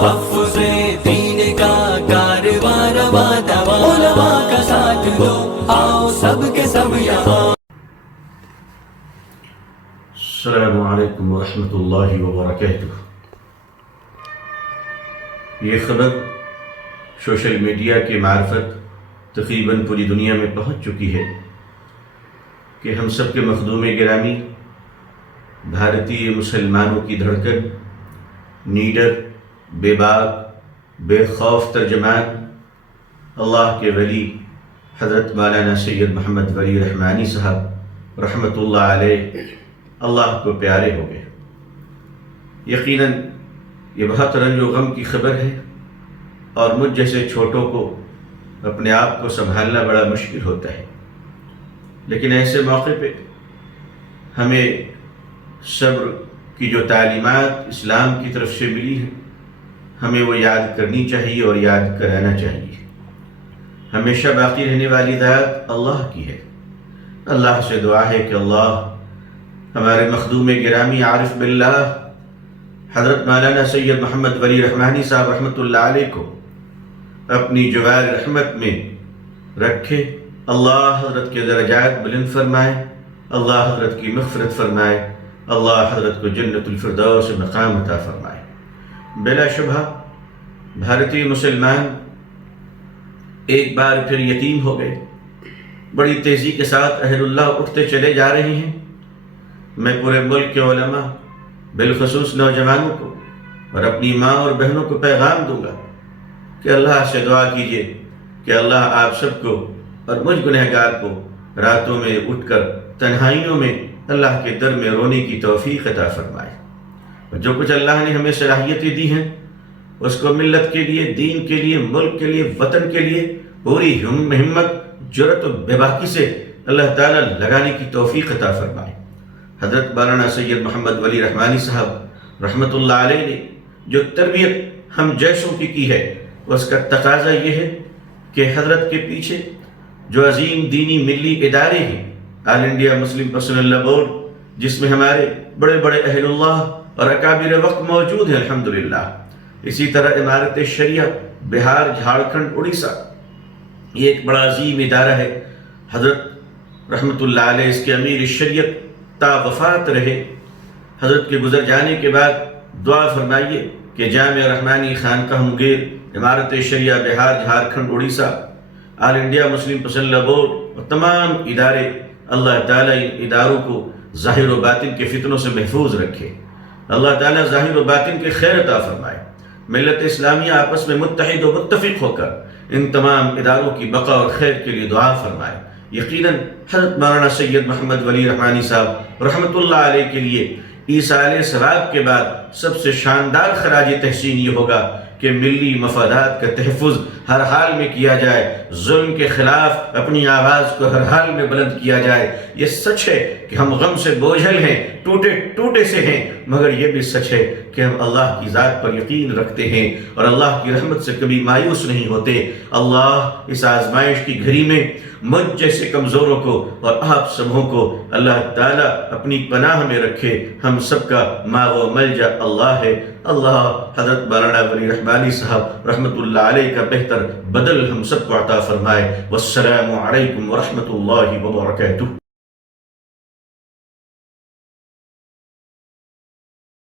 تحفظ دین کا کارواں رواں دواں، علماء کا ساتھ دو آؤ سب کے سب یہاں۔ السلام علیکم ورحمۃ اللہ وبرکاتہ۔ یہ خبر سوشل میڈیا کی معرفت تقریباً پوری دنیا میں پہنچ چکی ہے کہ ہم سب کے مخدوم گرامی، بھارتی مسلمانوں کی دھڑکن، نیڈر، بے باک، بے خوف ترجمان، اللہ کے ولی حضرت مولانا سید محمد ولی رحمانی صاحب رحمۃ اللہ علیہ اللہ کو پیارے ہو گئے۔ یقیناً یہ بہت رنج و غم کی خبر ہے اور مجھ جیسے چھوٹوں کو اپنے آپ کو سنبھالنا بڑا مشکل ہوتا ہے، لیکن ایسے موقع پہ ہمیں صبر کی جو تعلیمات اسلام کی طرف سے ملی ہیں ہمیں وہ یاد کرنی چاہیے اور یاد کرانا چاہیے۔ ہمیشہ باقی رہنے والی ذات اللہ کی ہے۔ اللہ سے دعا ہے کہ اللہ ہمارے مخدوم گرامی عارف باللہ حضرت مولانا سید محمد ولی رحمانی صاحب رحمۃ اللہ علیہ کو اپنی جوار رحمت میں رکھے، اللہ حضرت کے درجات بلند فرمائے، اللہ حضرت کی مغفرت فرمائے، اللہ حضرت کو جنت الفردوس مقام عطا فرمائے۔ بلا شبہ بھارتی مسلمان ایک بار پھر یتیم ہو گئے، بڑی تیزی کے ساتھ اہل اللہ اٹھتے چلے جا رہے ہیں۔ میں پورے ملک کے علماء بالخصوص نوجوانوں کو اور اپنی ماں اور بہنوں کو پیغام دوں گا کہ اللہ سے دعا کیجئے کہ اللہ آپ سب کو اور مجھ گنہگار کو راتوں میں اٹھ کر تنہائیوں میں اللہ کے در میں رونے کی توفیق عطا فرمائے۔ اور جو کچھ اللہ نے ہمیں صلاحیتیں دی ہیں اس کو ملت کے لیے، دین کے لیے، ملک کے لیے، وطن کے لیے پوری ہمت، جرأت و بے باکی سے اللہ تعالیٰ لگانے کی توفیق عطا فرمائے۔ حضرت مولانا سید محمد ولی رحمانی صاحب رحمۃ اللہ علیہ نے جو تربیت ہم جیسوں کی ہے اس کا تقاضا یہ ہے کہ حضرت کے پیچھے جو عظیم دینی ملی ادارے ہیں، آل انڈیا مسلم پرسنل لا بورڈ، جس میں ہمارے بڑے بڑے اہل اللہ اور اکابر وقت موجود ہیں الحمدللہ، اسی طرح امارت شریعہ بہار، جھارکھنڈ، اڑیسہ، یہ ایک بڑا عظیم ادارہ ہے۔ حضرت رحمۃ اللہ علیہ اس کے امیر شریعت تا وفات رہے۔ حضرت کے گزر جانے کے بعد دعا فرمائیے کہ جامع رحمانی خانقاہ مغیر، امارت شریعہ بہار، جھارکھنڈ، اڑیسہ، آل انڈیا مسلم پرسنل لا بورڈ اور تمام ادارے، اللہ تعالیٰ ان اداروں کو ظاہر و باطن کے فتنوں سے محفوظ رکھے۔ اللہ تعالیٰ ظاہر و باطن کے خیر عطا فرمائے۔ ملت اسلامیہ آپس میں متحد و متفق ہو کر ان تمام اداروں کی بقا اور خیر کے لیے دعا فرمائے۔ یقیناً حضرت مولانا سید محمد ولی رحمانی صاحب رحمۃ اللہ علیہ کے لیے ایصال ثواب کے بعد سب سے شاندار خراج تحسین یہ ہوگا کہ ملی مفادات کا تحفظ ہر حال میں کیا جائے، ظلم کے خلاف اپنی آواز کو ہر حال میں بلند کیا جائے۔ یہ سچ ہے کہ ہم غم سے بوجھل ہیں، ٹوٹے سے ہیں، مگر یہ بھی سچ ہے کہ ہم اللہ کی ذات پر یقین رکھتے ہیں اور اللہ کی رحمت سے کبھی مایوس نہیں ہوتے۔ اللہ اس آزمائش کی گھڑی میں مجھ جیسے کمزوروں کو اور آپ سبوں کو اللہ تعالیٰ اپنی پناہ میں رکھے۔ ہم سب کا ماغ و ملجا اللہ ہے۔ اللہ حضرت مولانا ولی رحمانی صاحب رحمۃ اللہ علیہ کا بہتر بدل ہم سب کو عطا فرمائے۔ والسلام علیکم ورحمۃ اللہ وبرکاتہ۔